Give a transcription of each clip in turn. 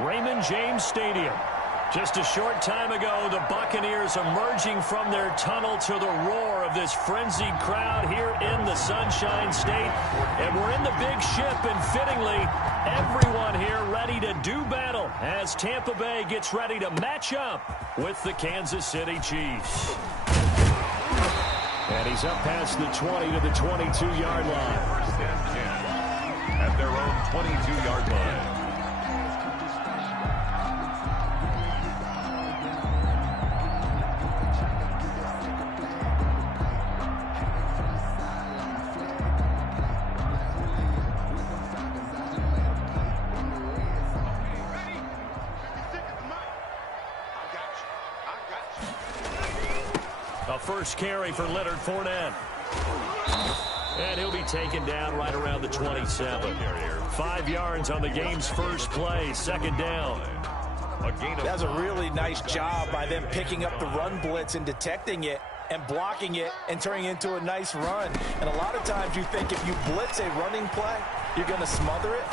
Raymond James Stadium. Just a short time ago, the Buccaneers emerging from their tunnel to the roar of this frenzied crowd here in the Sunshine State. And we're in the big ship, and fittingly, everyone here ready to do battle as Tampa Bay gets ready to match up with the Kansas City Chiefs. And he's up past the 20 to the 22-yard line. First and 10 at their own 22-yard line. First carry for Leonard Fournette. And he'll be taken down right around the 27. 5 yards on the game's first play, second down. That's a really nice job by them picking up the run blitz and detecting it and blocking it and turning it into a nice run. And a lot of times you think if you blitz a running play, you're going to smother it.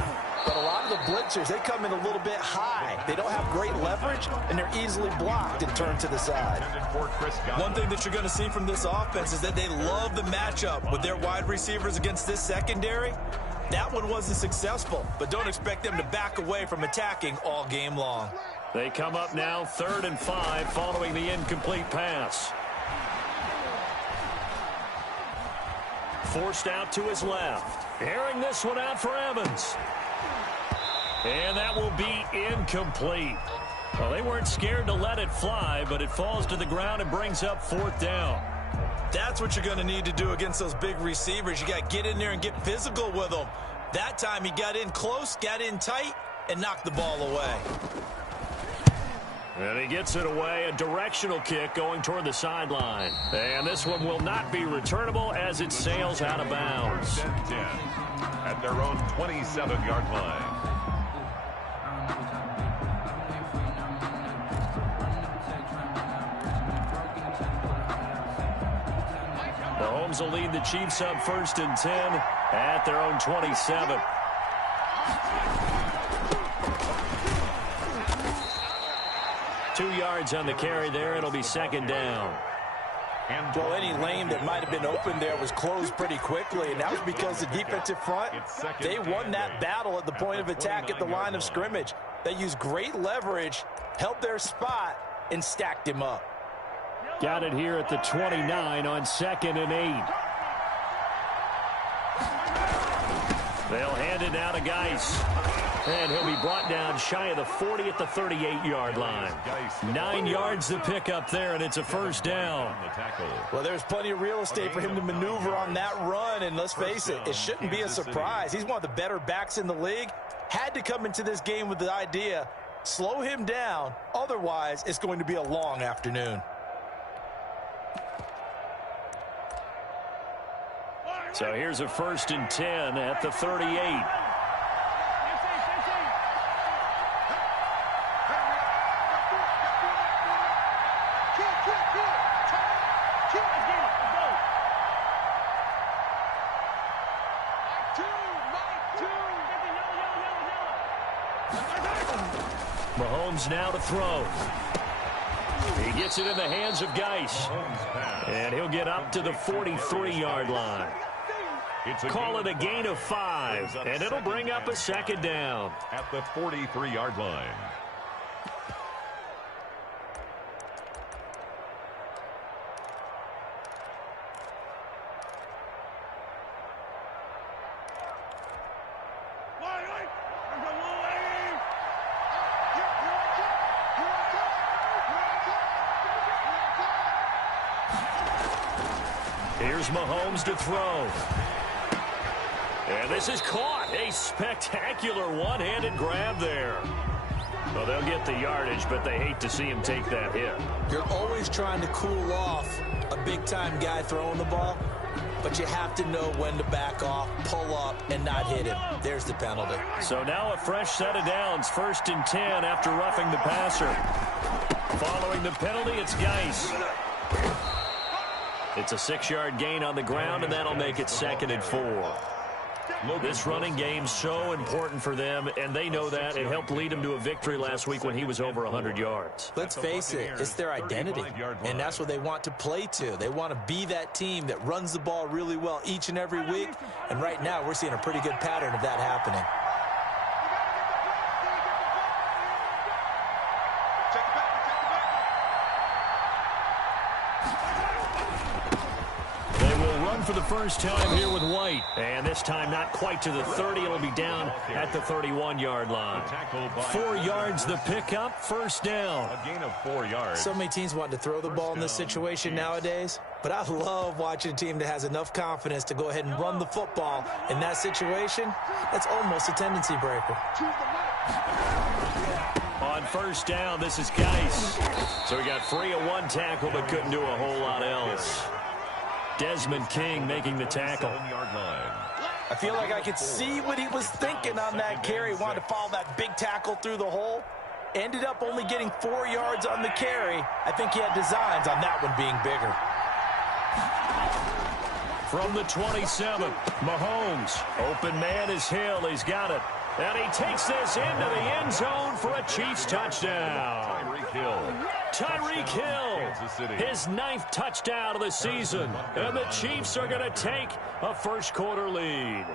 But a lot of the blitzers, they come in a little bit high. They don't have great leverage, and they're easily blocked and turned to the side. One thing that you're going to see from this offense is that they love the matchup with their wide receivers against this secondary. That one wasn't successful, but don't expect them to back away from attacking all game long. They come up now 3rd and 5 following the incomplete pass. Forced out to his left. Airing this one out for Evans. And that will be incomplete. Well, they weren't scared to let it fly, but it falls to the ground and brings up 4th down. That's what you're going to need to do against those big receivers. You got to get in there and get physical with them. That time he got in close, got in tight, and knocked the ball away. And he gets it away, a directional kick going toward the sideline. And this one will not be returnable as it sails out of bounds. 10 at their own 27-yard line. Mahomes will lead the Chiefs up 1st and 10 at their own 27. Two yards on the carry there. It'll be second down. Well, any lane that might have been open there was closed pretty quickly, and that was because the defensive front, they won that battle at the point of attack at the line of scrimmage. They used great leverage, held their spot, and stacked him up. Got it here at the 29 on 2nd and 8. They'll hand it now to Geis. And he'll be brought down shy of the 40 at the 38-yard line. 9 yards to pick up there, and it's a first down. Well, there's plenty of real estate for him to maneuver on that run, and let's face it, it shouldn't be a surprise. He's one of the better backs in the league. Had to come into this game with the idea, slow him down, otherwise it's going to be a long afternoon. So here's a 1st and 10 at the 38. Mahomes now to throw. He gets it in the hands of Geis. And he'll get up to the 43-yard line. Call it a gain of 5, and it'll bring up a second down. At the 43-yard line. Here's Mahomes to throw. And this is caught. A spectacular one-handed grab there. Well, they'll get the yardage, but they hate to see him take that hit. You're always trying to cool off a big-time guy throwing the ball, but you have to know when to back off, pull up, and not hit him. There's the penalty. So now a fresh set of downs, 1st and 10 after roughing the passer. Following the penalty, it's Geis. It's a 6-yard gain on the ground, and that'll make it 2nd and 4. This running game's so important for them, and they know that. It helped lead them to a victory last week when he was over 100 yards. Let's face it, it's their identity, and that's what they want to play to. They want to be that team that runs the ball really well each and every week, and right now we're seeing a pretty good pattern of that happening. For the first time here with White, and this time not quite to the 30. It'll be down at the 31-yard line. 4 yards the pickup, first down. A gain of 4 yards. So many teams want to throw the ball in this situation nowadays, but I love watching a team that has enough confidence to go ahead and run the football in that situation. That's almost a tendency breaker. On first down, this is Geis. So he got free of one tackle but couldn't do a whole lot else. Desmond King making the tackle. I feel like I could see what he was thinking on that carry. Wanted to follow that big tackle through the hole. Ended up only getting 4 yards on the carry. I think he had designs on that one being bigger. From the 27, Mahomes. Open man is Hill. He's got it. And he takes this into the end zone for a Chiefs touchdown. Tyreek Hill, his 9th touchdown of the season. And the Chiefs are going to take a first-quarter lead.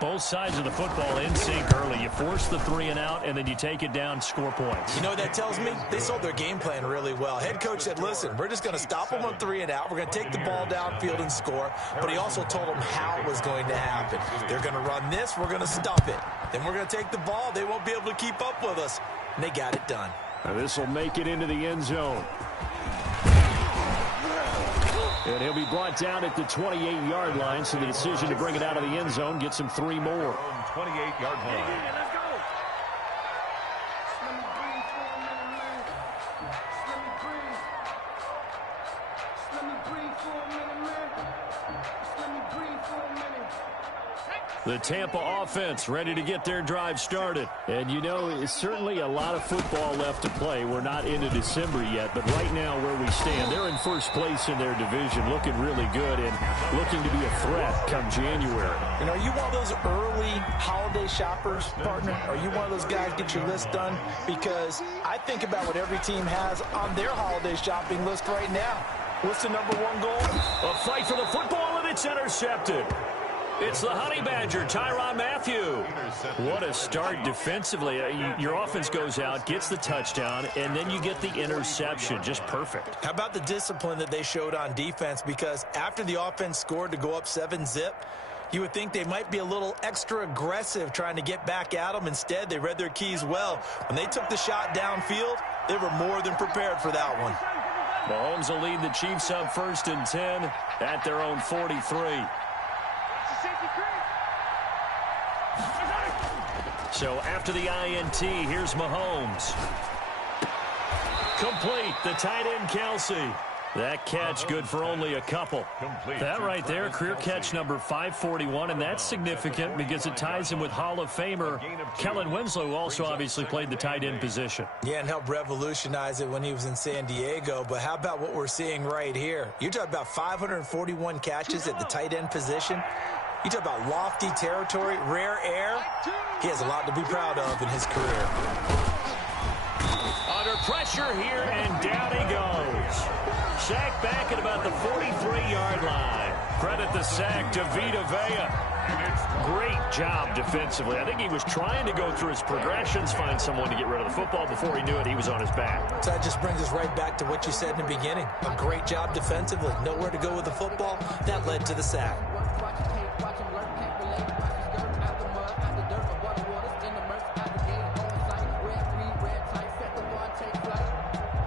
Both sides of the football in sync early. You force the 3 and out, and then you take it down, score points. You know what that tells me? They sold their game plan really well. Head coach said, listen, we're just going to stop them on 3 and out. We're going to take the ball downfield and score. But he also told them how it was going to happen. They're going to run this. We're going to stop it. Then we're going to take the ball. They won't be able to keep up with us. And they got it done. Now this will make it into the end zone. And he'll be brought down at the 28-yard line, so the decision to bring it out of the end zone gets him 3 more. 28-yard line. The Tampa offense ready to get their drive started. And, you know, it's certainly a lot of football left to play. We're not into December yet, but right now where we stand, they're in first place in their division, looking really good and looking to be a threat come January. And are you one of those early holiday shoppers, partner? Are you one of those guys get your list done? Because I think about what every team has on their holiday shopping list right now. What's the #1 goal? A fight for the football, and it's intercepted. It's the Honey Badger, Tyrann Mathieu. What a start defensively. Your offense goes out, gets the touchdown, and then you get the interception. Just perfect. How about the discipline that they showed on defense? Because after the offense scored to go up 7-zip, you would think they might be a little extra aggressive trying to get back at them. Instead, they read their keys well. When they took the shot downfield, they were more than prepared for that one. Mahomes will lead the Chiefs up 1st and 10 at their own 43. So after the INT, here's Mahomes. Complete, the tight end Kelsey. That catch good for only a couple. That right there, career catch number 541, and that's significant because it ties him with Hall of Famer Kellen Winslow, who also obviously played the tight end position. Yeah, and helped revolutionize it when he was in San Diego. But how about what we're seeing right here? You're talking about 541 catches at the tight end position. You talk about lofty territory, rare air. He has a lot to be proud of in his career. Under pressure here, and down he goes. Sack back at about the 43-yard line. Credit the sack to Vita Vea. Great job defensively. I think he was trying to go through his progressions, find someone to get rid of the football. Before he knew it, he was on his back. So that just brings us right back to what you said in the beginning. A great job defensively. Nowhere to go with the football. That led to the sack.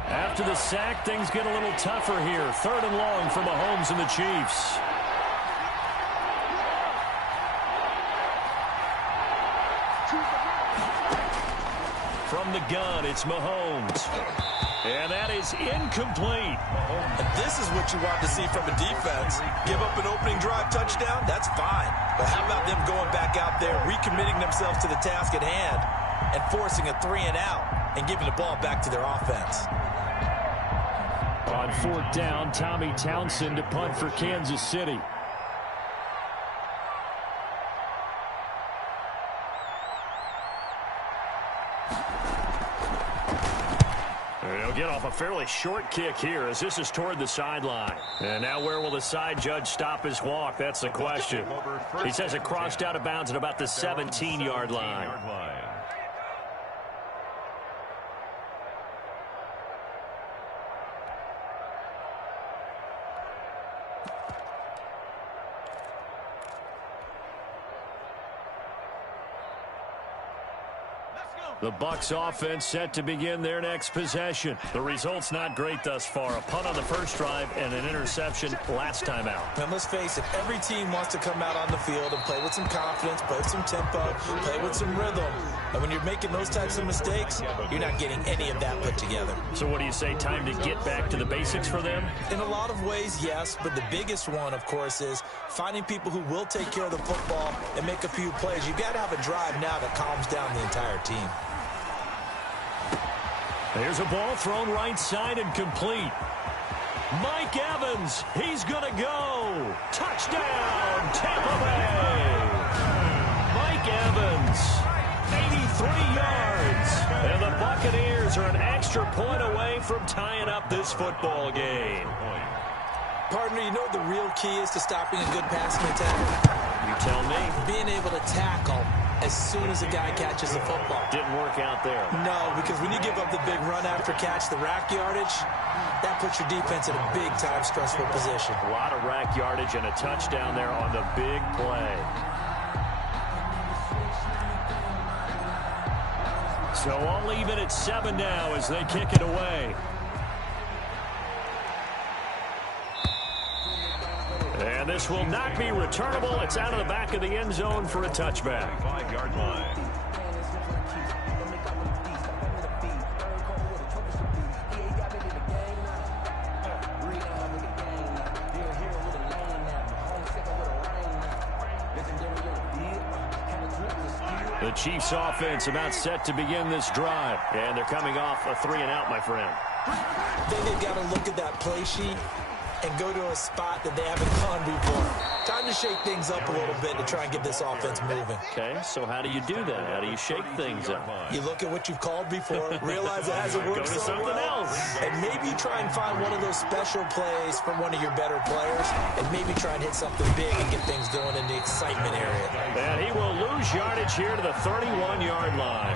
After the sack, things get a little tougher here. 3rd and long for Mahomes and the Chiefs. From the gun, it's Mahomes. And that is incomplete. And this is what you want to see from a defense. Give up an opening drive touchdown, that's fine. But how about them going back out there, recommitting themselves to the task at hand, and forcing a 3 and out, and giving the ball back to their offense. On 4th down, Tommy Townsend to punt for Kansas City. He'll get off a fairly short kick here as this is toward the sideline. And now where will the side judge stop his walk? That's the question. He says it crossed out of bounds at about the 17-yard line. The Bucs offense set to begin their next possession. The result's not great thus far. A punt on the first drive and an interception last time out. And let's face it, every team wants to come out on the field and play with some confidence, play with some tempo, play with some rhythm. And when you're making those types of mistakes, you're not getting any of that put together. So what do you say, time to get back to the basics for them? In a lot of ways, yes. But the biggest one, of course, is finding people who will take care of the football and make a few plays. You've got to have a drive now that calms down the entire team. There's a ball thrown right side and complete. Mike Evans, he's going to go. Touchdown, Tampa Bay. Mike Evans, 83 yards. And the Buccaneers are an extra point away from tying up this football game. Partner, you know what the real key is to stopping a good passing attack? You tell me. Being able to tackle as soon as a guy catches the football. Didn't work out there. No, because when you give up the big run after catch, the rack yardage, that puts your defense in a big-time stressful position. A lot of rack yardage and a touchdown there on the big play. So I'll leave it at 7 now as they kick it away. And this will not be returnable. It's out of the back of the end zone for a touchback. 5-yard line. The Chiefs offense about set to begin this drive. And they're coming off a 3-and-out, my friend. I think they've got to look at that play sheet and go to a spot that they haven't gone before. Time to shake things up a little bit to try and get this offense moving. Okay, so how do you do that? How do you shake things up? You look at what you've called before, realize it hasn't worked Go to so something well, else. and maybe try and find one of those special plays from one of your better players, and maybe try and hit something big and get things going in the excitement area. And he will lose yardage here to the 31-yard line.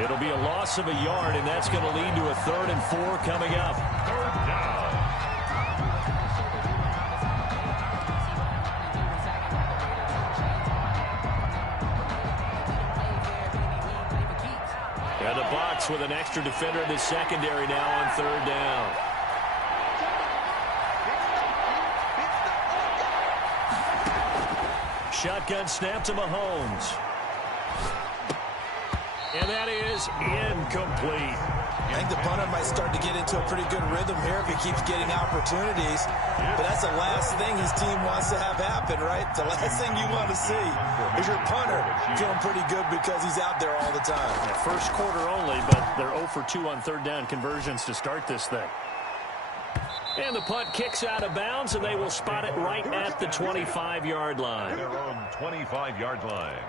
It'll be a loss of a yard, and that's going to lead to a 3rd and 4 coming up. Third down. And the Bucs with an extra defender in the secondary now on 3rd down. Shotgun snap to Mahomes. And that is incomplete. I think the punter might start to get into a pretty good rhythm here if he keeps getting opportunities. But that's the last thing his team wants to have happen, right? The last thing you want to see is your punter feeling pretty good because he's out there all the time. Yeah, first quarter only, but they're 0 for 2 on 3rd down conversions to start this thing. And the punt kicks out of bounds, and they will spot it right at the 25-yard line. Their own 25-yard line.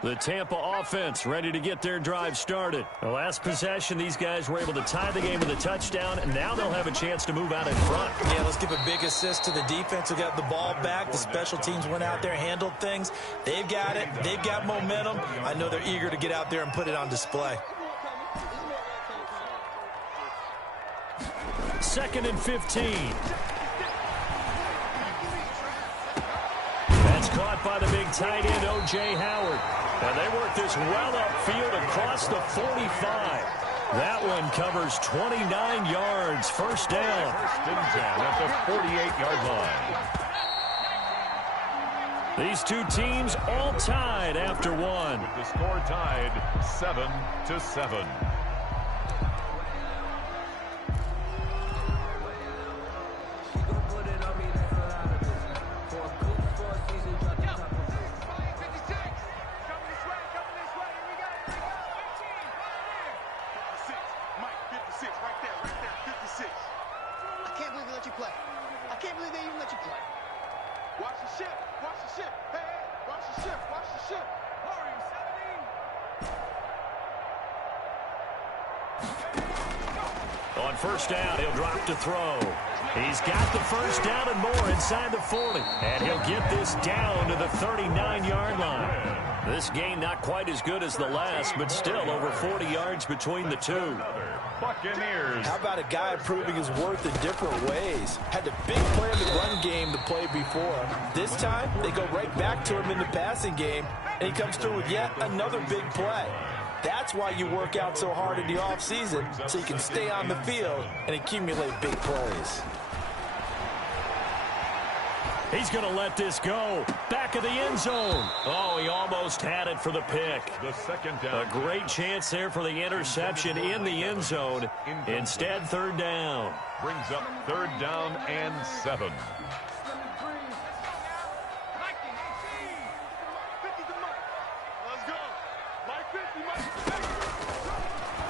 The Tampa offense ready to get their drive started. The last possession, these guys were able to tie the game with a touchdown, and now they'll have a chance to move out in front. Yeah, let's give a big assist to the defense who got the ball back. The special teams went out there, handled things. They've got it. They've got momentum. I know they're eager to get out there and put it on display. 2nd and 15. That's caught by the big tight end, O.J. Howard. And they work this well upfield across the 45. That one covers 29 yards. First down. 1st and 10 at the 48-yard line. These two teams all tied after one. The score tied 7-7. Watch the ship. Hey, watch the ship. Watch the ship. On first down, he'll drop to throw. He's got the first down and more inside the 40. And he'll get this down to the 39-yard line. This gain not quite as good as the last, but still over 40 yards between the two. Buccaneers. How about a guy proving his worth in different ways? Had the big play in the run game to play before. This time, they go right back to him in the passing game, and he comes through with yet another big play. That's why you work out so hard in the offseason, so you can stay on the field and accumulate big plays. He's going to let this go. Back of the end zone. Oh, he almost had it for the pick. The second down. A great chance there for the interception in the end zone. Instead, third down. Brings up third down and 7.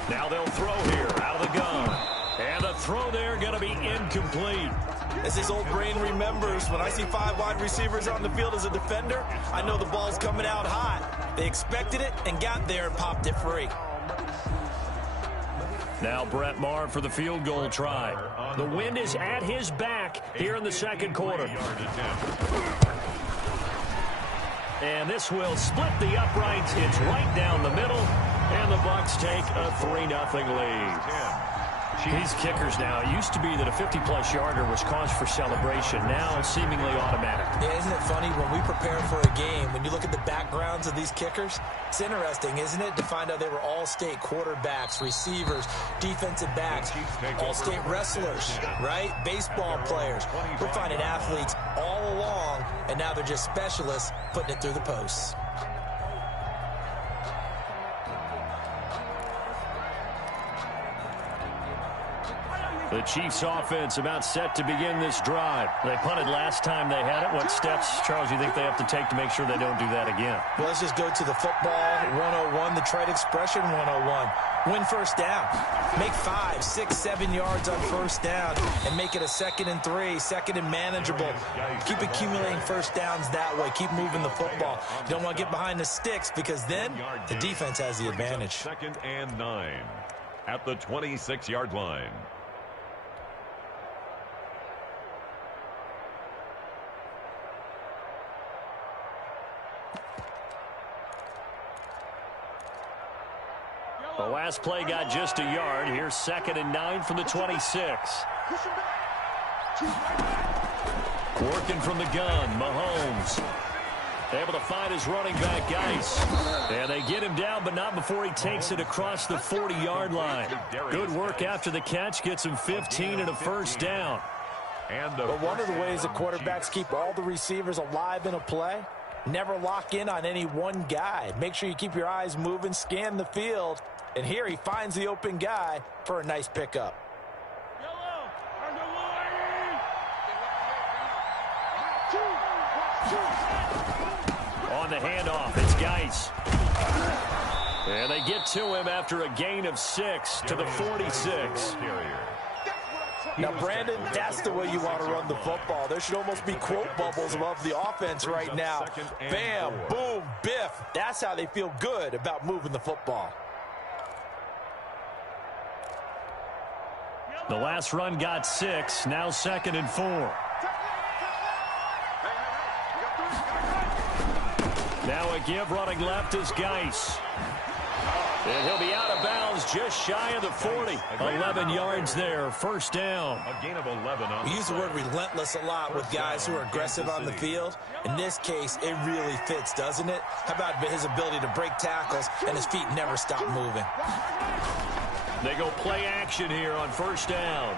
Now they'll throw here out of the gun. And the throw there going to be incomplete. As his old brain remembers, when I see 5 wide receivers on the field as a defender, I know the ball's coming out hot. They expected it and got there and popped it free. Now Brett Maher for the field goal try. The wind is at his back here in the second quarter. And this will split the uprights. It's right down the middle. And the Bucs take a 3-0 lead. These kickers now, it used to be that a 50-plus yarder was cause for celebration. Now seemingly automatic. Yeah, isn't it funny when we prepare for a game, when you look at the backgrounds of these kickers, it's interesting, isn't it, to find out they were all-state quarterbacks, receivers, defensive backs, all-state wrestlers, right? Baseball players. We're finding athletes all along, and now they're just specialists putting it through the posts. The Chiefs offense about set to begin this drive. They punted last time they had it. What steps, Charles, you think they have to take to make sure they don't do that again? Well, let's just go to the football 101, the trade expression 101. Win first down. Make 5, 6, 7 yards on first down and make it a 2nd and 3, 2nd and manageable. Keep accumulating first downs that way. Keep moving the football. You don't want to get behind the sticks because then the defense has the advantage. 2nd and 9 at the 26-yard line. The last play got just a yard. Here's 2nd and 9 from the 26. Working from the gun, Mahomes. Able to find his running back, Geis. And they get him down, but not before he takes it across the 40-yard line. Good work after the catch. Gets him 15 and a first down. But one of the ways the quarterbacks keep all the receivers alive in a play, never lock in on any one guy. Make sure you keep your eyes moving, scan the field. And here he finds the open guy for a nice pickup. On the handoff, it's Geis. And they get to him after a gain of 6 to the 46. Now, Brandon, that's the way you want to run the football. There should almost be quote bubbles above the offense right now. Bam, boom, biff. That's how they feel good about moving the football. The last run got 6, now 2nd and 4. Now a give running left is Geis. And he'll be out of bounds just shy of the 40. 11 yards there, first down. A gain of 11. We use the word relentless a lot with guys who are aggressive on the field. In this case, it really fits, doesn't it? How about his ability to break tackles and his feet never stop moving? They go play action here on first down.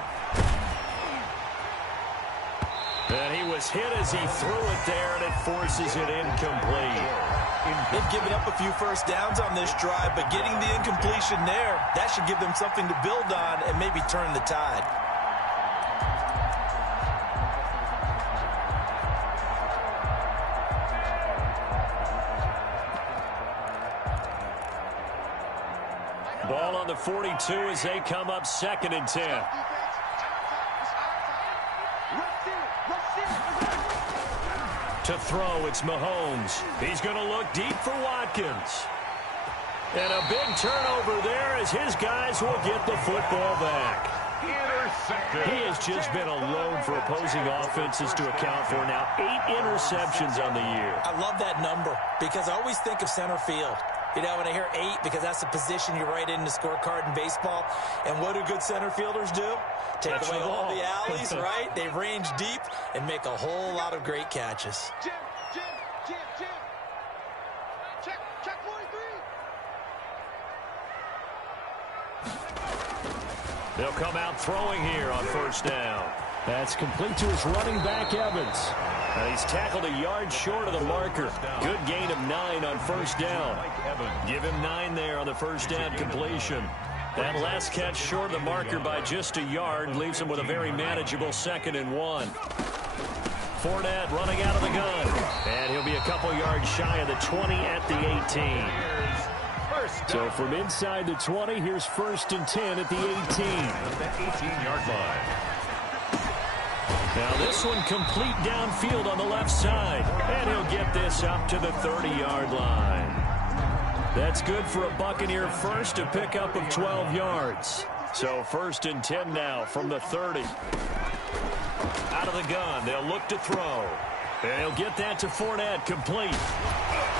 And he was hit as he threw it there, and it forces it incomplete. They've given up a few first downs on this drive, but getting the incompletion there, that should give them something to build on and maybe turn the tide. Ball on the 42 as they come up 2nd and 10. To throw, it's Mahomes. He's going to look deep for Watkins. And a big turnover there as his guys will get the football back. He has just been alone for opposing offenses to account for now 8 interceptions on the year. I love that number because I always think of center field. You know, when I hear 8, because that's the position you write in the scorecard in baseball. And what do good center fielders do? Take away all the alleys, right? They range deep and make a whole lot of great catches. Jim. Check 43. They'll come out throwing here on first down. That's complete to his running back, Evans. And he's tackled a yard short of the marker. Good gain of 9 on first down. Give him 9 there on the first down completion. That last catch short of the marker by just a yard leaves him with a very manageable 2nd and 1. Fournette running out of the gun. And he'll be a couple yards shy of the 20 at the 18. So from inside the 20, here's 1st and 10 at the 18. At the 18-yard line. Now this one complete downfield on the left side. And he'll get this up to the 30-yard line. That's good for a Buccaneer first, a pickup of 12 yards. So 1st and 10 now from the 30. Out of the gun, they'll look to throw. And he'll get that to Fournette, complete.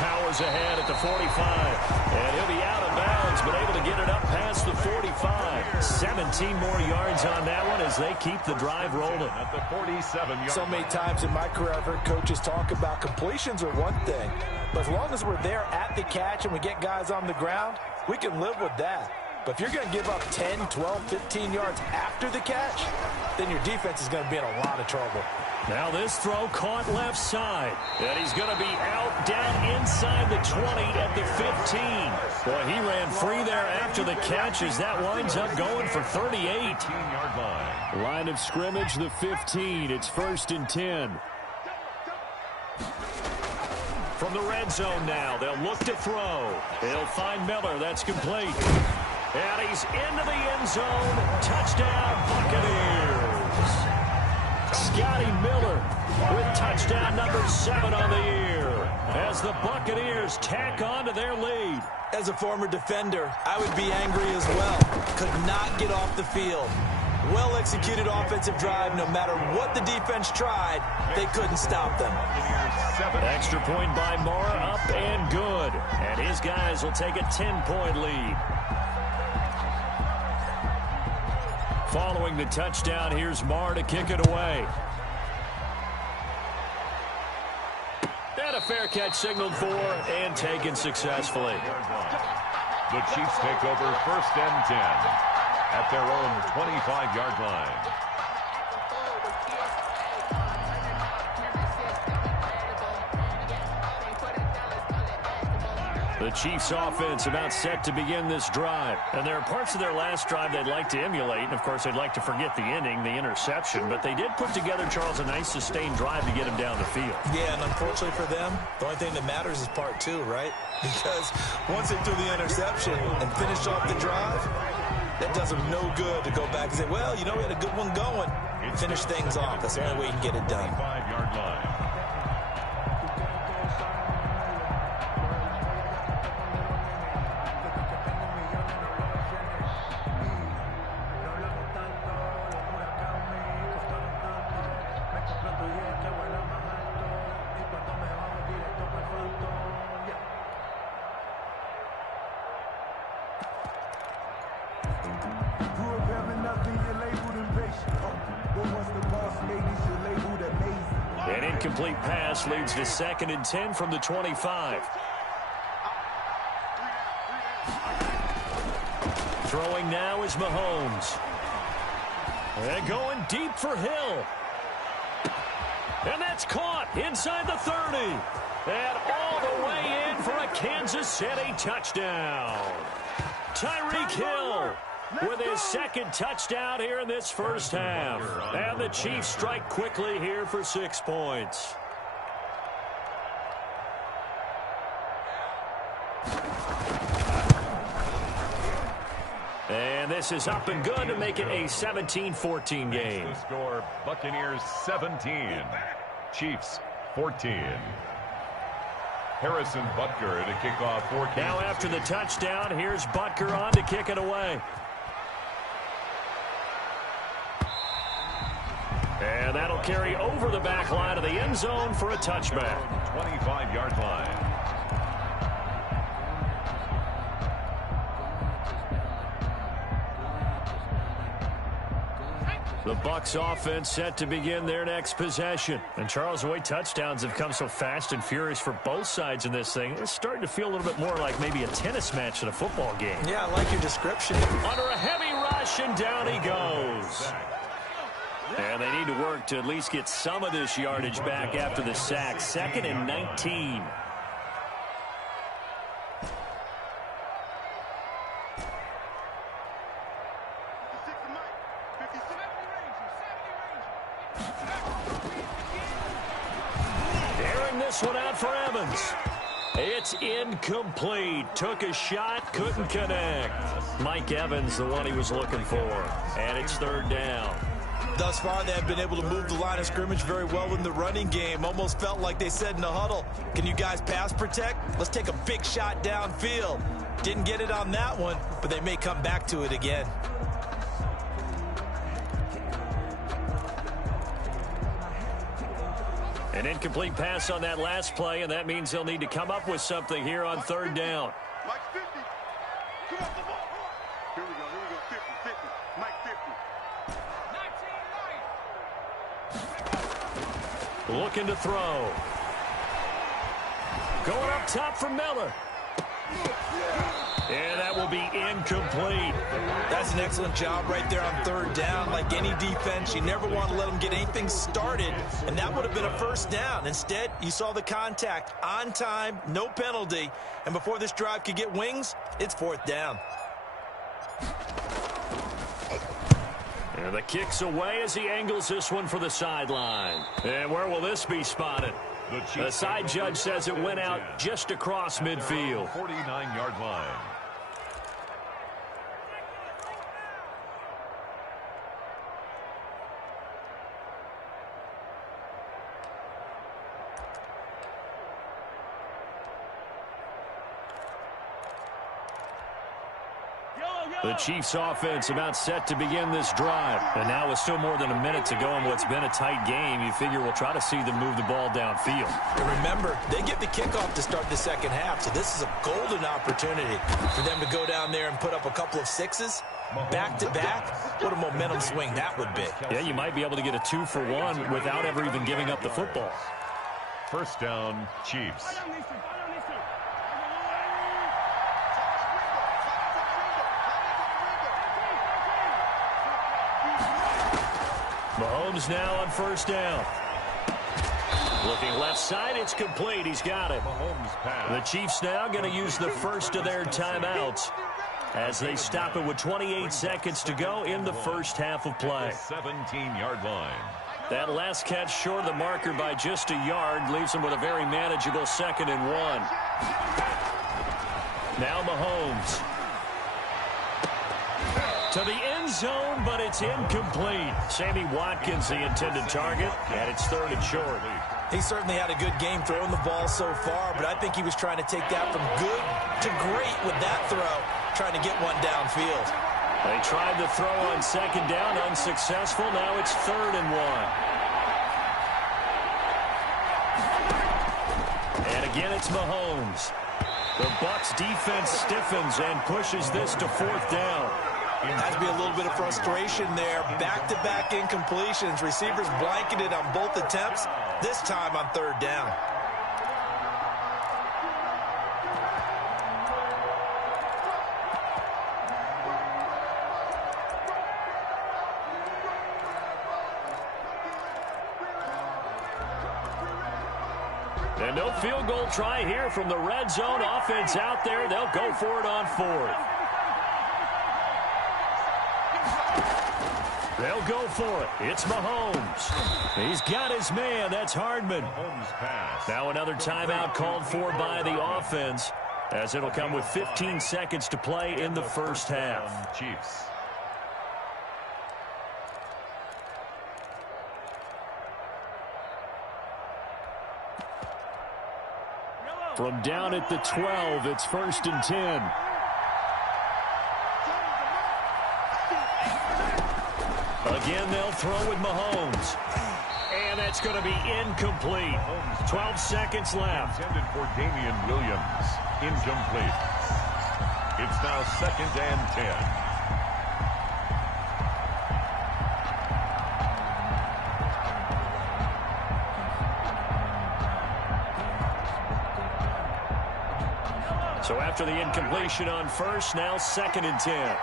Powers ahead at the 45. And he'll be out of bounds, but able to get it up past the 45. 17 more yards on that one as they keep the drive rolling. At the 47-yard So many times in my career, I've heard coaches talk about completions are one thing. But as long as we're there at the catch and we get guys on the ground, we can live with that. But if you're going to give up 10, 12, 15 yards after the catch, then your defense is going to be in a lot of trouble. Now this throw caught left side. And he's going to be out down inside the 20 at the 15. Boy, he ran free there after the catch as that winds up going for 38. 18-yard line. Line of scrimmage, the 15. It's 1st and 10. From the red zone now, they'll look to throw. They'll find Miller. That's complete. And he's into the end zone. Touchdown, Buccaneers. Scotty Miller with touchdown number 7 on the year as the Buccaneers tack on to their lead. As a former defender, I would be angry as well. Could not get off the field. Well-executed offensive drive. No matter what the defense tried, they couldn't stop them. Extra point by Moore, up and good. And his guys will take a 10-point lead. Following the touchdown, here's Marr to kick it away. And a fair catch signaled for and taken successfully. The Chiefs take over 1st and 10 at their own 25-yard line. The Chiefs offense about set to begin this drive. And there are parts of their last drive they'd like to emulate. And, of course, they'd like to forget the ending, the interception. But they did put together, Charles, a nice sustained drive to get him down the field. Yeah, and unfortunately for them, the only thing that matters is part 2, right? Because once they threw the interception and finished off the drive, that does them no good to go back and say, well, you know, we had a good one going. Finish things off. That's the only way you can get it done. 5-yard line. An incomplete pass leads to 2nd and 10 from the 25. Throwing now is Mahomes. And going deep for Hill. And that's caught inside the 30. And all the way in for a Kansas City touchdown. Tyreek Hill with his 2nd touchdown here in this first half. And the Chiefs strike quickly here for 6 points. And this is up and good to make it a 17-14 game. The score, Buccaneers 17, Chiefs 14. Harrison Butker to kick off for Kansas Now after City. the touchdown, here's Butker on to kick it away. And that'll carry over the back line of the end zone for a touchback. 25-yard line. The Bucs offense set to begin their next possession. And Charles, the way touchdowns have come so fast and furious for both sides in this thing, it's starting to feel a little bit more like maybe a tennis match than a football game. Yeah, I like your description. Under a heavy rush, and down he goes. And they need to work to at least get some of this yardage back after the sack. 2nd and 19. Airing this one out for Evans. It's incomplete. Took a shot, couldn't connect. Mike Evans, the one he was looking for. And it's 3rd down. Thus far, they have been able to move the line of scrimmage very well in the running game. Almost felt like they said in the huddle, can you guys pass protect? Let's take a big shot downfield. Didn't get it on that one, but they may come back to it again. An incomplete pass on that last play, and that means they'll need to come up with something here on 3rd down. Mike 50. Come off the ball. Here we go, 50, 50. Mike 50. Looking to throw. Going up top for Miller. And that will be incomplete. That's an excellent job right there on 3rd down. Like any defense, you never want to let them get anything started, and that would have been a 1st down. Instead, you saw the contact on time, no penalty, and before this drive could get wings, it's 4th down. And the kick's away as he angles this one for the sideline. And where will this be spotted? The side judge says it went out just across midfield. 49-yard line. The Chiefs offense about set to begin this drive. And now with still more than a minute to go in what's been a tight game, you figure we'll try to see them move the ball downfield. And remember, they get the kickoff to start the 2nd half, so this is a golden opportunity for them to go down there and put up a couple of 6s back-to-back. What a momentum swing that would be. Yeah, you might be able to get a 2-for-1 without ever even giving up the football. 1st down, Chiefs. Mahomes now on 1st down. Looking left side, it's complete. He's got it. Mahomes pass. The Chiefs now going to use the first of their timeouts as they stop it with 28 seconds to go in the 1st half of play. 17-yard line. That last catch short of the marker by just a yard leaves them with a very manageable 2nd and 1. Now Mahomes. To the end zone, but it's incomplete. Sammy Watkins, the intended target, and it's 3rd and short. He certainly had a good game throwing the ball so far, but I think he was trying to take that from good to great with that throw, trying to get one downfield. They tried the throw on 2nd down, unsuccessful. Now it's 3rd and 1. And again, it's Mahomes. The Bucs defense stiffens and pushes this to 4th down. Has to be a little bit of frustration there. Back-to-back incompletions. Receivers blanketed on both attempts, this time on 3rd down. And no field goal try here from the red zone. Offense out there. They'll go for it on 4th. They'll go for it. It's Mahomes. He's got his man. That's Hardman. Mahomes pass. Now another timeout called for by the offense, as it'll come with 15 seconds to play in the 1st half. Chiefs. From down at the 12, it's 1st and 10. Again, they'll throw with Mahomes. And that's going to be incomplete. 12 seconds left. Intended for Damian Williams. Incomplete. It's now 2nd and 10. So after the incompletion on first, now 2nd and 10.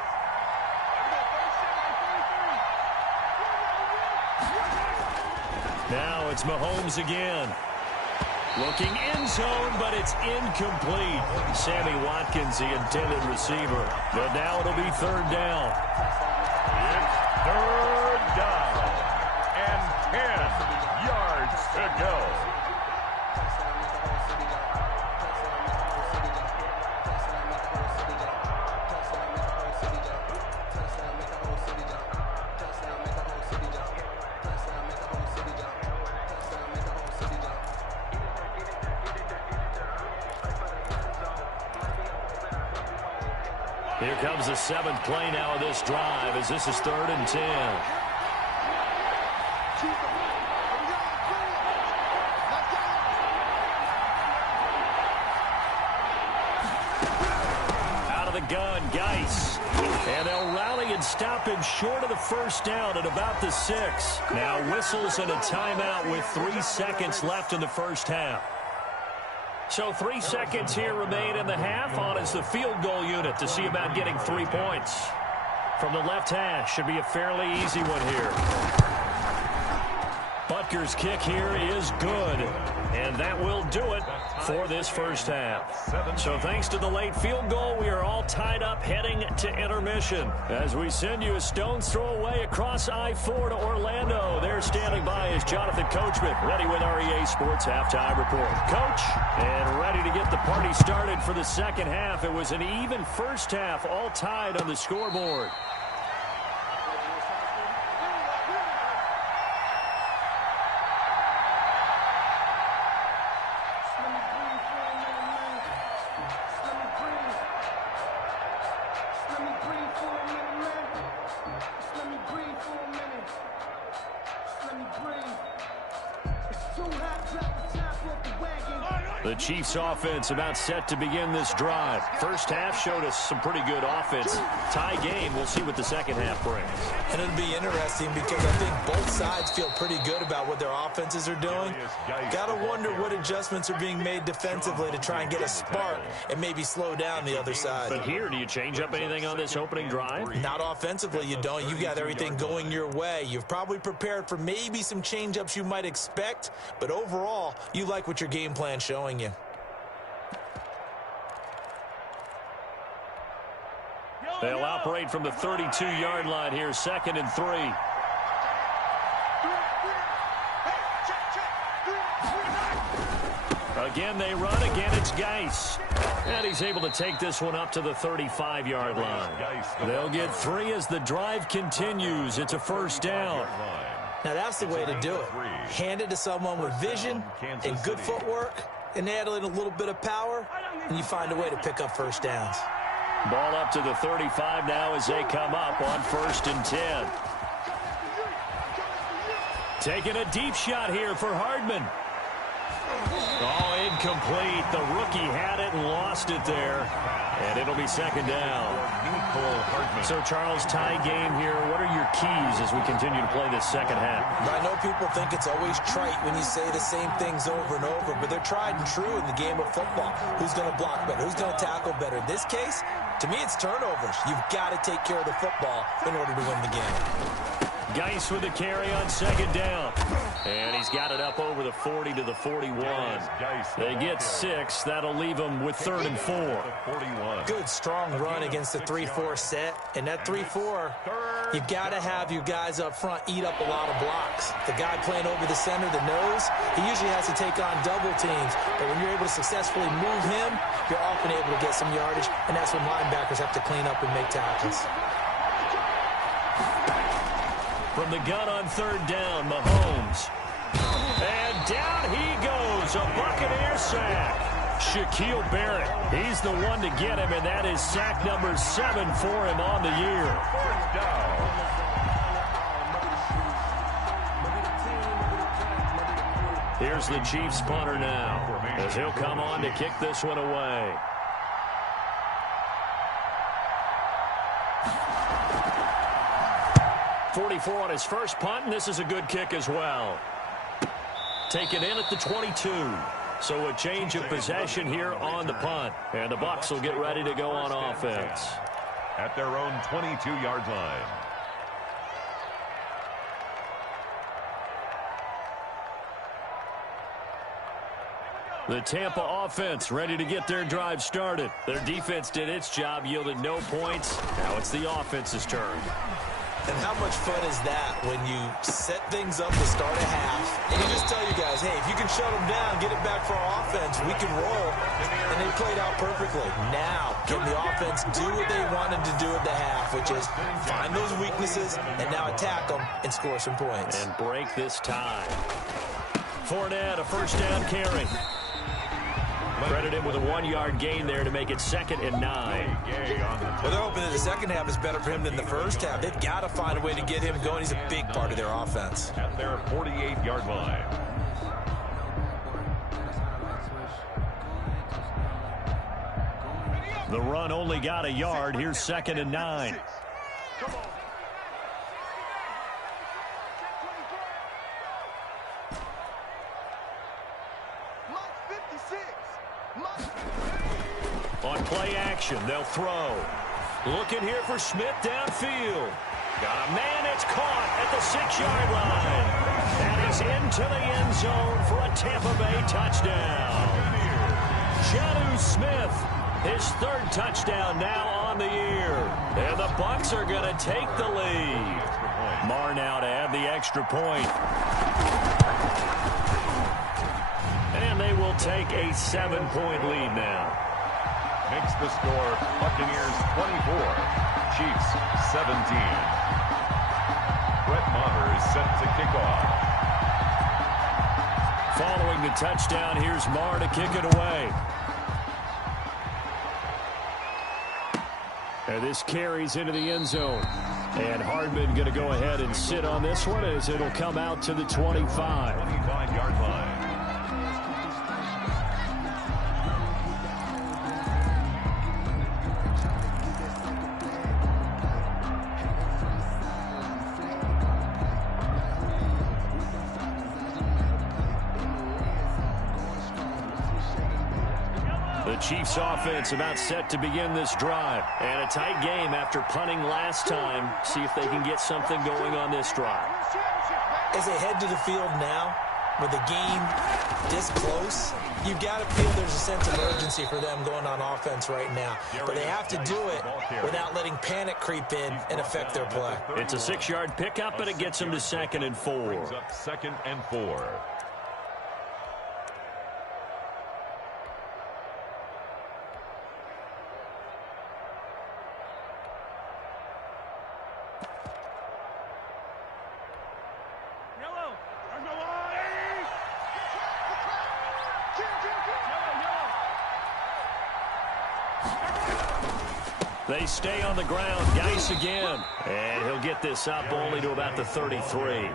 Now it's Mahomes again. Looking end zone, but it's incomplete. Sammy Watkins, the intended receiver. But now it'll be 3rd down. It's 3rd down. And 10 yards to go. Here comes the 7th play now of this drive as this is 3rd and 10. Out of the gun, Geis. And they'll rally and stop him short of the 1st down at about the 6. Now whistles and a timeout with 3 seconds left in the 1st half. So 3 seconds here remain in the half. On is the field goal unit to see about getting 3 points. From the left hash, should be a fairly easy one here. Butker's kick here is good. And that will do it for this 1st half. So thanks to the late field goal, we are all tied up heading to intermission. As we send you a stone's throw away across I-4 to Orlando. There standing by is Jonathan Coachman, ready with REA Sports Halftime Report. Coach, and ready to get the party started for the 2nd half. It was an even 1st half, all tied on the scoreboard. The Chiefs offense about set to begin this drive. 1st half showed us some pretty good offense. Tie game. We'll see what the 2nd half brings. And it'll be interesting because I think both sides feel pretty good about what their offenses are doing. Got to wonder what adjustments are being made defensively to try and get a spark and maybe slow down the other side. But here, do you change up anything on this opening drive? Not offensively, you don't. You've got everything going your way. You've probably prepared for maybe some change-ups you might expect, but overall, you like what your game plan's showing you. They'll operate from the 32-yard line here, 2nd and 3. Again, they run. Again, it's Geis. And he's able to take this one up to the 35-yard line. They'll get 3 as the drive continues. It's a 1st down. Now, that's the way to do it. Hand it to someone with vision and good footwork, and add in a little bit of power, and you find a way to pick up 1st downs. Ball up to the 35 now as they come up on 1st and 10. Taking a deep shot here for Hardman. Oh, incomplete. The rookie had it and lost it there. And it'll be 2nd down. So, Charles, tie game here. What are your keys as we continue to play this 2nd half? I know people think it's always trite when you say the same things over and over, but they're tried and true in the game of football. Who's going to block better? Who's going to tackle better? In this case, to me, it's turnovers. You've got to take care of the football in order to win the game. Geis with the carry on 2nd down. And he's got it up over the 40 to the 41. They get 6. That'll leave them with 3rd and 4. Good, strong run against the 3-4 set. And that 3-4, you've got to have your guys up front eat up a lot of blocks. The guy playing over the center, the nose, he usually has to take on double teams. But when you're able to successfully move him, you're often able to get some yardage. And that's when linebackers have to clean up and make tackles. From the gun on 3rd down, Mahomes. And down he goes, a Buccaneer sack. Shaquille Barrett, he's the one to get him, and that is sack number 7 for him on the year. First down. Here's the Chiefs punter now, as he'll come on to kick this one away. .44 on his first punt, and this is a good kick as well. Taken in at the 22. So a change of possession here on the punt. And the Bucs will get ready to go on offense. At their own 22-yard line. The Tampa offense ready to get their drive started. Their defense did its job, yielded no points. Now it's the offense's turn. And how much fun is that when you set things up to start a half, and you just tell you guys, hey, if you can shut them down, get it back for our offense, we can roll. And they played out perfectly. Now, can the offense do what they wanted to do at the half, which is find those weaknesses and now attack them and score some points. And break this tie. Fournette, a first down carry. Credited with a 1-yard gain there to make it 2nd and 9. Well, they're hoping that the second half is better for him than the first half. They've got to find a way to get him going. He's a big part of their offense. At their 48-yard line. The run only got a yard. Here's 2nd and 9. On play action, they'll throw. Looking here for Smith downfield. Got a man, it's caught at the 6-yard line. That is into the end zone for a Tampa Bay touchdown. Jonnu Smith, his 3rd touchdown now on the year. And the Bucs are going to take the lead. Marr now to add the extra point. And they will take a 7-point lead now. Makes the score Buccaneers 24, Chiefs 17. Brett Maher is set to kick off. Following the touchdown, here's Marr to kick it away. And this carries into the end zone. And Hardman going to go ahead and sit on this one as it'll come out to the 25. 25-yard line. The Chiefs offense about set to begin this drive. And a tight game after punting last time. See if they can get something going on this drive. As they head to the field now, with the game this close, you've got to feel there's a sense of urgency for them going on offense right now. But they have to do it without letting panic creep in and affect their play. It's a 6-yard pickup, and it gets them to 2nd and 4. Brings up 2nd and 4. They stay on the ground. Geis again. And he'll get this up only to about the 33.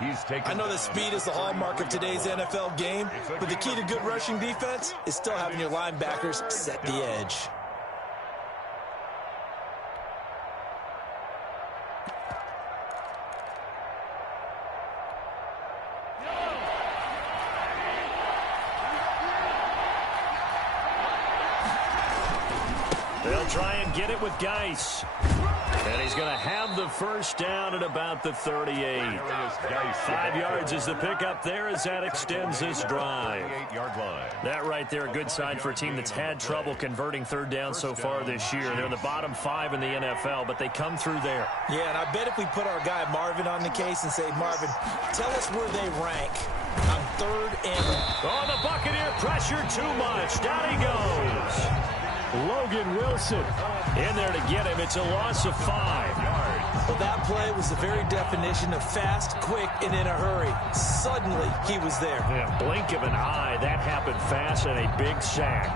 I know that speed is the hallmark of today's NFL game, but the key to good rushing defense is still having your linebackers set the edge. They'll try and get it with Geis. And he's going to have the first down at about the 38. 5 yards is the pickup there as that extends this drive. That right there, a good sign for a team that's had trouble converting 3rd down so far this year. They're in the bottom 5 in the NFL, but they come through there. Yeah, and I bet if we put our guy Marvin on the case and say, Marvin, tell us where they rank on 3rd and... Oh, the Buccaneer pressure too much. Down he goes. Logan Wilson in there to get him. It's a loss of 5. Well, that play was the very definition of fast, quick, and in a hurry. Suddenly, he was there. Yeah, blink of an eye. That happened fast and a big sack.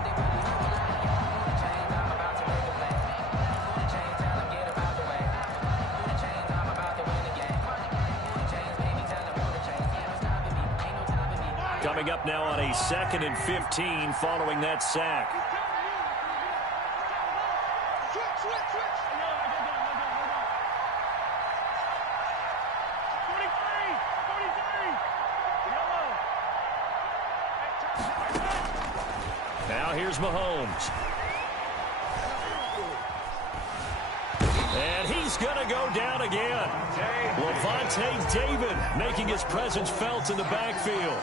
Coming up now on a 2nd and 15 following that sack. Now here's Mahomes. And he's going to go down again. Levante David making his presence felt in the backfield.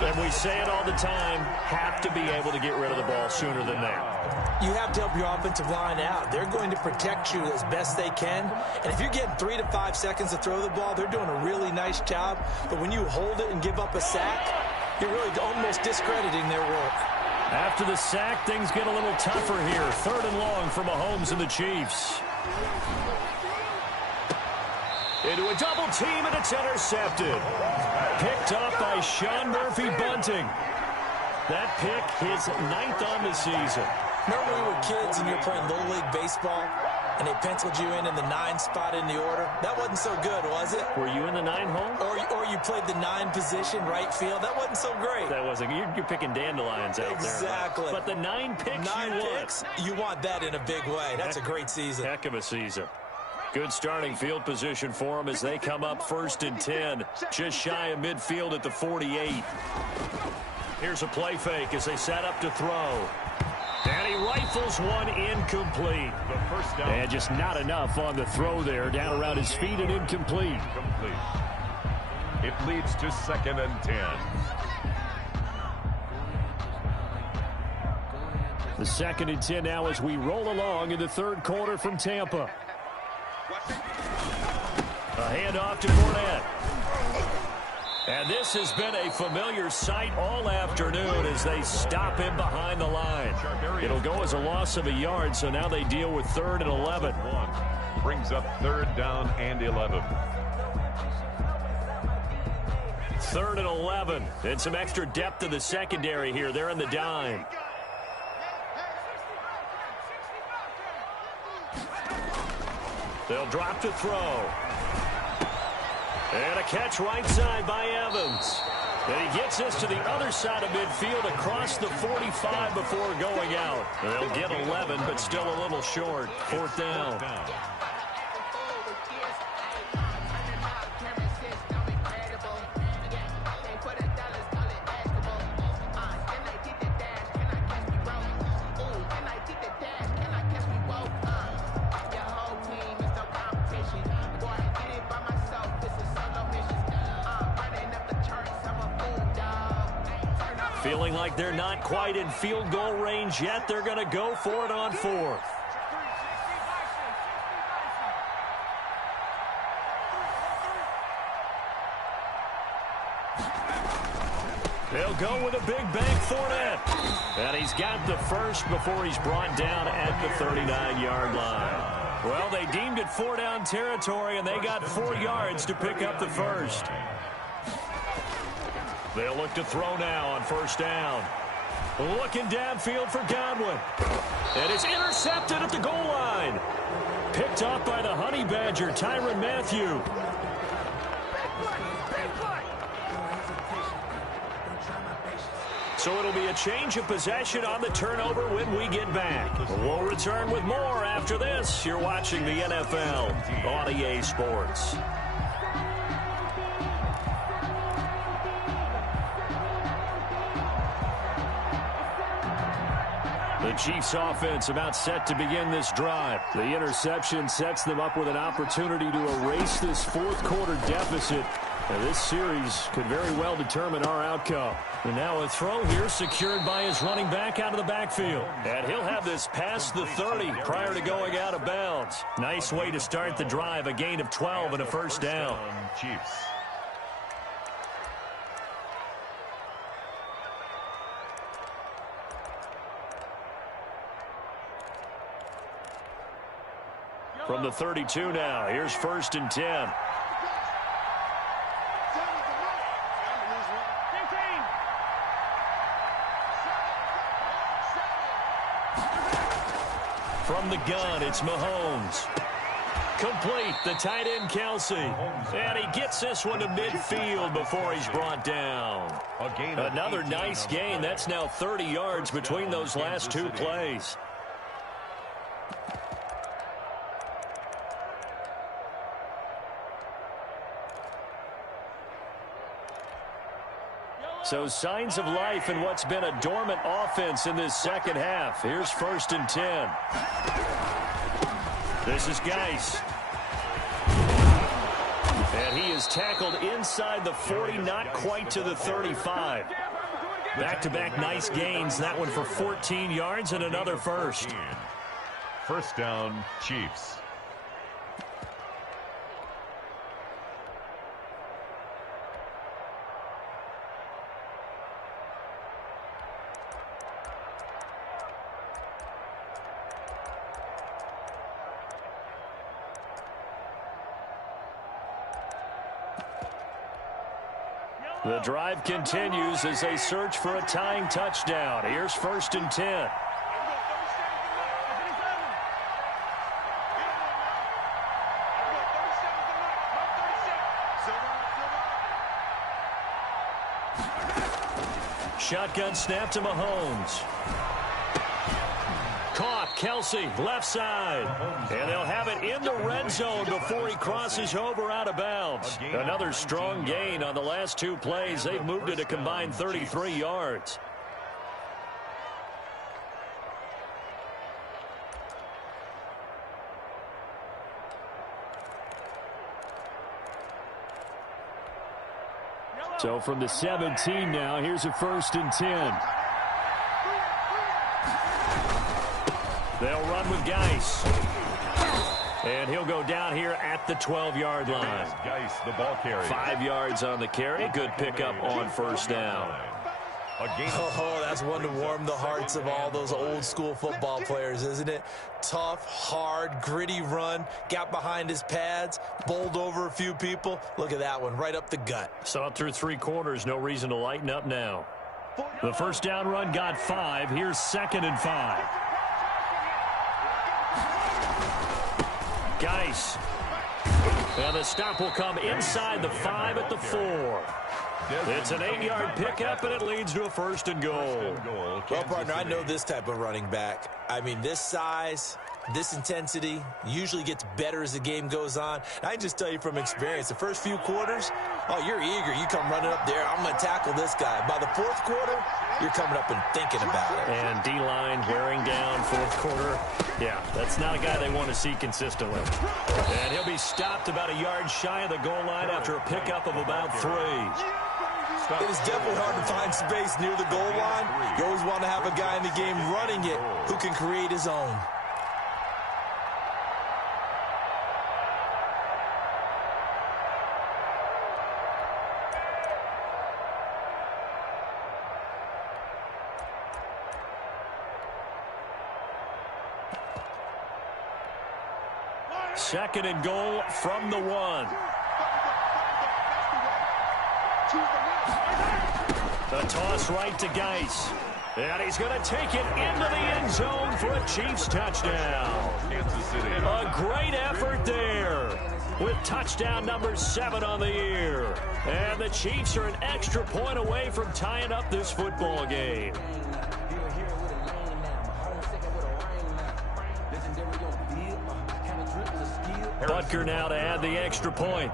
And we say it all the time, have to be able to get rid of the ball sooner than that. You have to help your offensive line out. They're going to protect you as best they can. And if you're getting 3 to 5 seconds to throw the ball, they're doing a really nice job. But when you hold it and give up a sack, you're really almost discrediting their work. After the sack, things get a little tougher here. 3rd and long for Mahomes and the Chiefs. Into a double team, and it's intercepted. Picked up by Sean Murphy-Bunting. That pick, his 9th on the season. Remember when we were kids and you were playing Little League Baseball, and they penciled you in the 9 spot in the order? That wasn't so good, was it? Were you in the 9 hole? Or you played the 9 position, right field? That wasn't so great. That wasn't. You're picking dandelions out there. Exactly. But the 9 picks you want that in a big way. That's a great season. Heck of a season. Good starting field position for them as they come up 1st and 10. Just shy of midfield at the 48. Here's a play fake as they set up to throw. And he rifles one incomplete. The first down. And just not enough on the throw there. Down around his feet and incomplete. It leads to 2nd and 10. The 2nd and 10 now as we roll along in the 3rd quarter from Tampa. A handoff to Fournette. And this has been a familiar sight all afternoon as they stop him behind the line. It'll go as a loss of a yard, so now they deal with 3rd and 11. Brings up 3rd down and 11. 3rd and 11. And some extra depth to the secondary here. They're in the dime. They'll drop to throw. And a catch right side by Evans. And he gets us to the other side of midfield across the 45 before going out. They'll get 11, but still a little short. 4th down. Feeling like they're not quite in field goal range yet. They're going to go for it on 4th. They'll go with a big bank Fournette. And he's got the first before he's brought down at the 39-yard line. Well, they deemed it 4-down territory, and they got 4 yards to pick up the first. They'll look to throw now on 1st down. Looking downfield for Godwin. And it's intercepted at the goal line. Picked off by the Honey Badger, Tyrann Mathieu. So it'll be a change of possession on the turnover when we get back. We'll return with more after this. You're watching the NFL on EA Sports. The Chiefs offense about set to begin this drive. The interception sets them up with an opportunity to erase this 4th quarter deficit. And this series could very well determine our outcome. And now a throw here secured by his running back out of the backfield. And he'll have this past the 30 prior to going out of bounds. Nice way to start the drive. A gain of 12 and a 1st down. Chiefs. From the 32 now, here's 1st and 10. From the gun, it's Mahomes. Complete, the tight end, Kelsey. And he gets this one to midfield before he's brought down. Another nice gain. That's now 30 yards between those last two plays. So signs of life in what's been a dormant offense in this second half. Here's 1st and 10. This is Geis. And he is tackled inside the 40, not quite to the 35. Back-to-back nice gains. That one for 14 yards and another first. First down, Chiefs. The drive continues as they search for a tying touchdown. Here's 1st and 10. Shotgun snap to Mahomes. Caught, Kelsey, left side. And they'll have it in the red zone before he crosses over out of bounds. Another strong gain on the last two plays. They've moved it a combined 33 yards. So from the 17 now, here's a 1st and 10. They'll run with Geis. And he'll go down here at the 12-yard line. Geis, the ball carrier. 5 yards on the carry. Good pickup on 1st down. Oh, that's one to warm the hearts of all those old-school football players, isn't it? Tough, hard, gritty run. Got behind his pads. Bowled over a few people. Look at that one, right up the gut. Saw it through 3 quarters. No reason to lighten up now. The 1st down run got 5. Here's 2nd and 5. Geis. And the stop will come inside the 5 at the 4. It's an 8-yard pickup, and it leads to a 1st and goal. Well, partner, I know this type of running back. I mean, this size, this intensity usually gets better as the game goes on. And I can just tell you from experience, the first few quarters, oh, you're eager. You come running up there, I'm going to tackle this guy. By the 4th quarter, you're coming up and thinking about it. And D-line wearing down 4th quarter. Yeah, that's not a guy they want to see consistently. And he'll be stopped about a yard shy of the goal line after a pickup of about 3. It is definitely hard to find space near the goal line. You always want to have a guy in the game running it who can create his own. Second and goal from the 1. The toss right to Geis. And he's going to take it into the end zone for a Chiefs touchdown. Kansas City. A great effort there with touchdown number 7 on the year. And the Chiefs are an extra point away from tying up this football game. Butker now to add the extra point.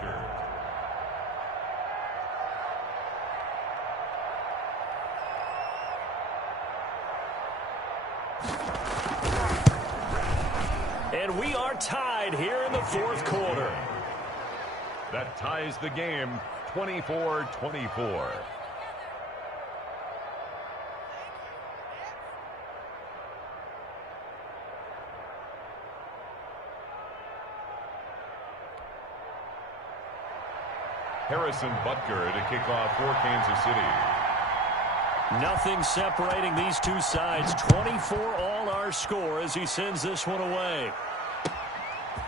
And we are tied here in the 4th quarter. That ties the game, 24-24. Harrison Butker to kick off for Kansas City. Nothing separating these two sides. 24 all our score as he sends this one away.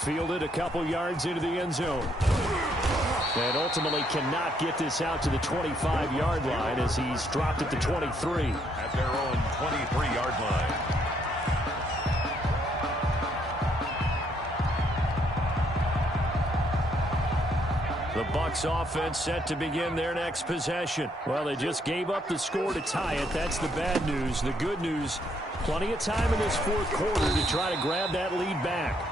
Fielded a couple yards into the end zone. And ultimately cannot get this out to the 25-yard line as he's dropped at the 23. At their own 23-yard line. The Bucs offense set to begin their next possession. Well, they just gave up the score to tie it. That's the bad news. The good news, plenty of time in this fourth quarter to try to grab that lead back.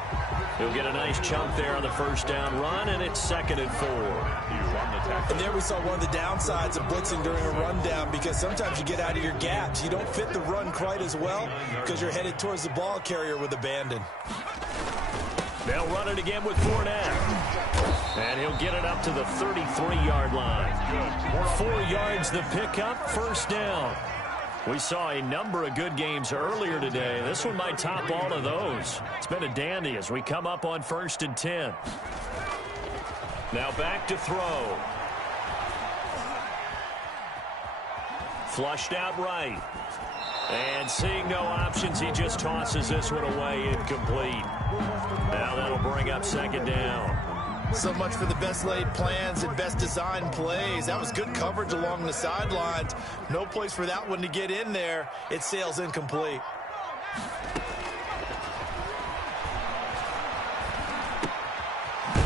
He'll get a nice chunk there on the first down run, and it's 2nd and 4. And there we saw one of the downsides of blitzing during a rundown, because sometimes you get out of your gaps. You don't fit the run quite as well because you're headed towards the ball carrier with abandon. They'll run it again with Fournette. And he'll get it up to the 33-yard line. 4 yards the pickup, first down. We saw a number of good games earlier today. This one might top all of those. It's been a dandy as we come up on 1st and 10. Now back to throw. Flushed out right. And seeing no options, he just tosses this one away, incomplete. Now that'll bring up 2nd down. So much for the best laid plans and best designed plays. That was good coverage along the sidelines. No place for that one to get in there. It sails incomplete.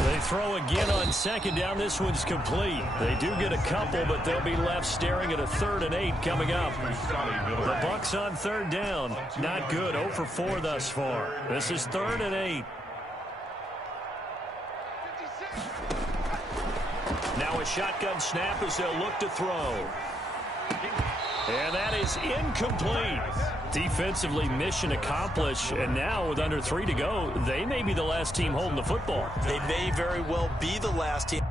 They throw again on 2nd down. This one's complete. They do get a couple, but they'll be left staring at a 3rd and 8 coming up. The Bucs on 3rd down. Not good. 0 for 4 thus far. This is 3rd and 8. Now a shotgun snap as they'll look to throw. And that is incomplete. Defensively, mission accomplished. And now with under 3 to go, they may be the last team holding the football. They may very well be the last team.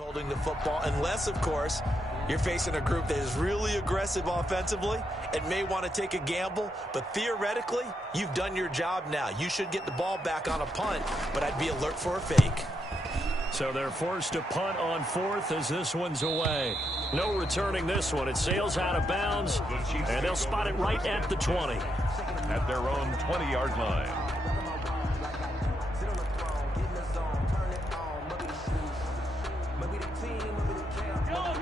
Holding the football, unless, of course, you're facing a group that is really aggressive offensively and may want to take a gamble, but theoretically, you've done your job now. You should get the ball back on a punt, but I'd be alert for a fake. So they're forced to punt on fourth as this one's away. No returning this one. It sails out of bounds, and they'll spot it right at the 20. At their own 20-yard line.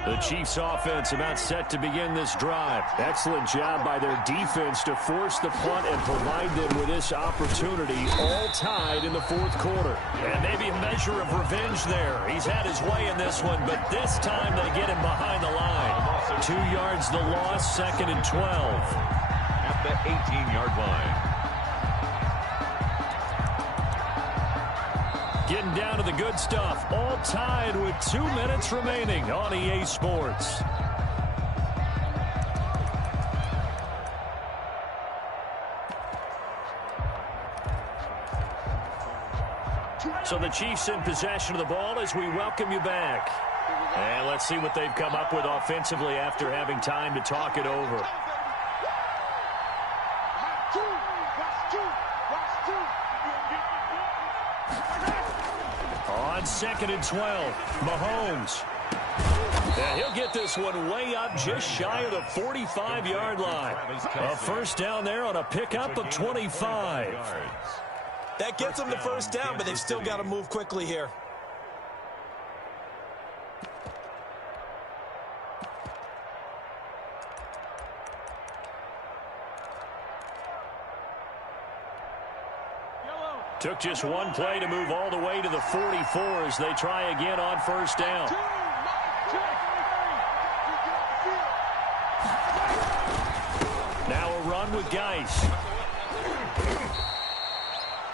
The Chiefs offense about set to begin this drive. Excellent job by their defense to force the punt and provide them with this opportunity, all tied in the fourth quarter. And maybe a measure of revenge there. He's had his way in this one, but this time they get him behind the line. 2 yards the loss, 2nd and 12. At the 18-yard line. Getting down to the good stuff, all tied with 2 minutes remaining on EA Sports. So the Chiefs in possession of the ball as we welcome you back. And let's see what they've come up with offensively after having time to talk it over. On 2nd and 12, Mahomes. Yeah, he'll get this one way up just shy of the 45-yard line. A first down there on a pickup of 25. That gets them the first down, but they've still got to move quickly here. Took just one play to move all the way to the 44 as they try again on first down. Now a run with Geis.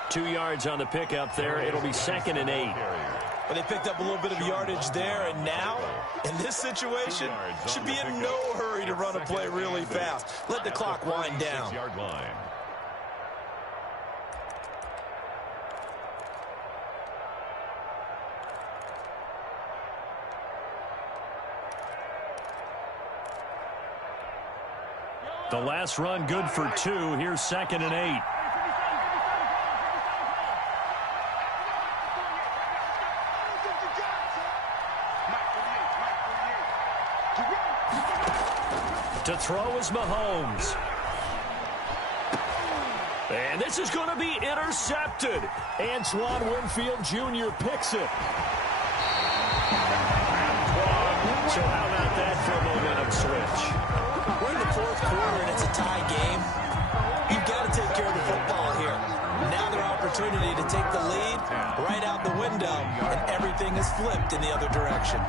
2 yards on the pickup there. It'll be 2nd and 8. But they picked up a little bit of yardage there, and now, in this situation, should be in no hurry to run a play really fast. Let the clock wind down. The last run good for 2. Here's 2nd and 8. To throw is Mahomes. And this is going to be intercepted. Antoine Winfield Jr. picks it. So how about that for a momentum switch? We're in the fourth quarter, and it's a tie game. You've got to take care of the football here. Now their opportunity to take the lead right out the window, and everything is flipped in the other direction.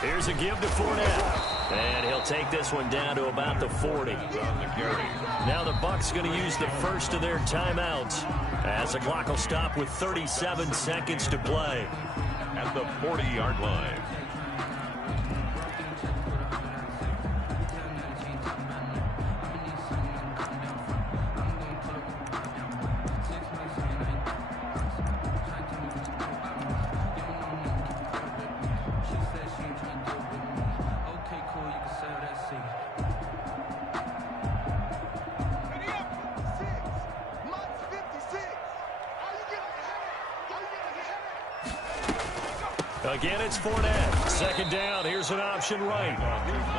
Here's a give to Fournette. And he'll take this one down to about the 40. Now the Bucs going to use the first of their timeouts as the clock will stop with 37 seconds to play. At the 40-yard line. Again, it's Fournette. 2nd down. Here's an option right.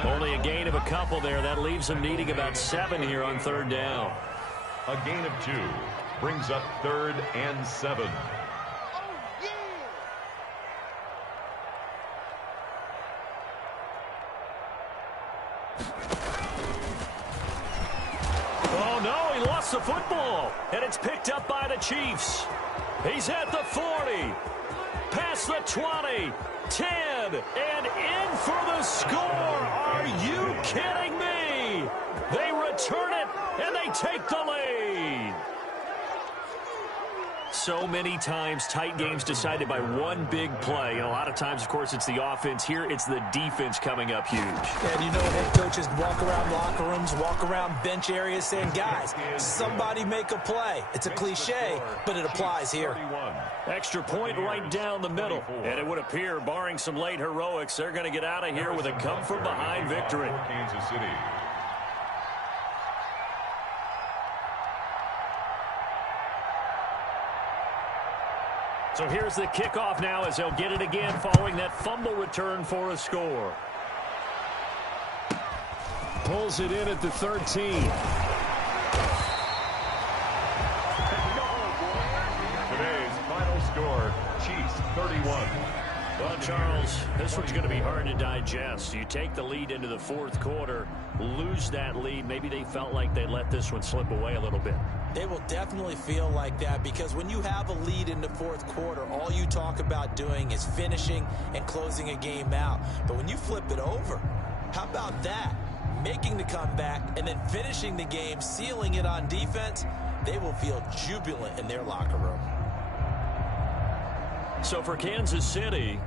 Only a gain of a couple there. That leaves them needing about 7 here on 3rd down. A gain of 2 brings up 3rd and 7. Oh, no, he lost the football. And it's picked up by the Chiefs. He's at the 40. Past the 20, 10, and in for the score. Are you kidding me? They return it, and they take the lead. So many times, tight games decided by one big play. And a lot of times, of course, it's the offense. Here, it's the defense coming up huge. And you know, head coaches walk around locker rooms, walk around bench areas saying, guys, somebody make a play. It's a cliche, but it applies here. Extra point right down the middle. And it would appear, barring some late heroics, they're going to get out of here with a come-from-behind victory. Kansas City. So here's the kickoff now as they'll get it again following that fumble return for a score. Pulls it in at the 13. Today's final score, Chiefs 31. Well, Charles, this one's going to be hard to digest. You take the lead into the fourth quarter, lose that lead. Maybe they felt like they let this one slip away a little bit. They will definitely feel like that because when you have a lead in the fourth quarter, all you talk about doing is finishing and closing a game out. But when you flip it over, how about that? Making the comeback and then finishing the game, sealing it on defense, they will feel jubilant in their locker room. So for Kansas City,